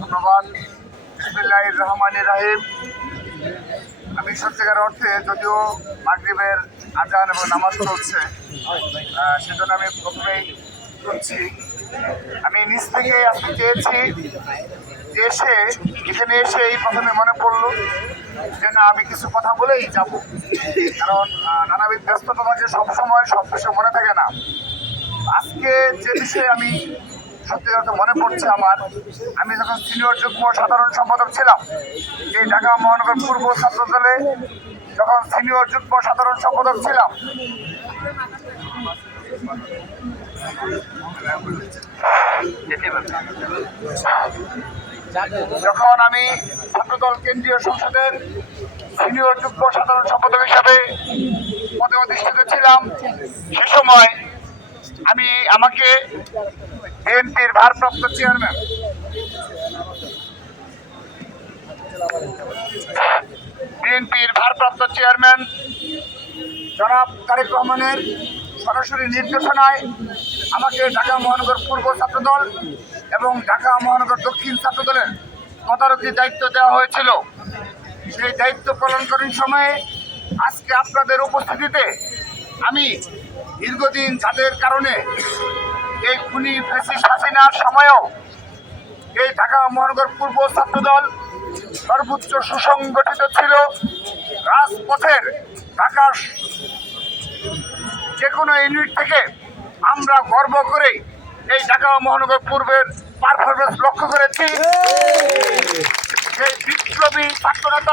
ধন্যবাদ। বিসমিল্লাহির রহমানির রহিম। আমি সত্যিকার অর্থে যদিও মাগরিবের আজান এবং নামাজ চলছে, সেজন্য আমি প্রথমেই শুনছি। আমি নিজ থেকে আসতে চেয়েছি যে এখানে এসেই প্রথমে মনে পড়লো যে না, আমি কিছু কথা বলেই যাব, কারণ নানাবিধ ব্যস্ততা থাকে, সবসময় সব বিষয় মনে থাকে না। আজকে যে বিষয়ে আমি সত্যি কথা মনে পড়ছে আমার, আমি যখন সিনিয়র যুগ্ম সাধারণ সম্পাদক ছিলাম এই ঢাকা মহানগর পূর্ব ছাত্র দলে, যখন সিনিয়র যুগ্ম সাধারণ সম্পাদক ছিলাম, যখন আমি ছাত্রদল কেন্দ্রীয় সংসদের সিনিয়র যুগ্ম সাধারণ সম্পাদক হিসাবে পদে অধিষ্ঠিত ছিলাম, সে সময় আমাকে বিএনপির ভারপ্রাপ্ত চেয়ারম্যান জনাব তারেক রহমানের সরাসরি নির্দেশনায় আমাকে ঢাকা মহানগর পূর্ব ছাত্রদল এবং ঢাকা মহানগর দক্ষিণ ছাত্রদলের তদারকির দায়িত্ব দেওয়া হয়েছিল। সেই দায়িত্ব পালনকালীন সময়ে আজকে আপনাদের উপস্থিতিতে আমি দীর্ঘদিন যাদের কারণে এই খুনি ফ্যাসিস্ট হাসিনার সময়ও এই ঢাকা মহানগর পূর্ব ছাত্রদল সর্বোচ্চ সুসংগঠিত ছিল। রাজপথের ঢাকার যে কোনো ইউনিট থেকে আমরা গর্ব করে এই ঢাকা মহানগর পূর্বের পারফরমেন্স লক্ষ্য করেছি। এই বিপ্লবী ছাত্রনেতা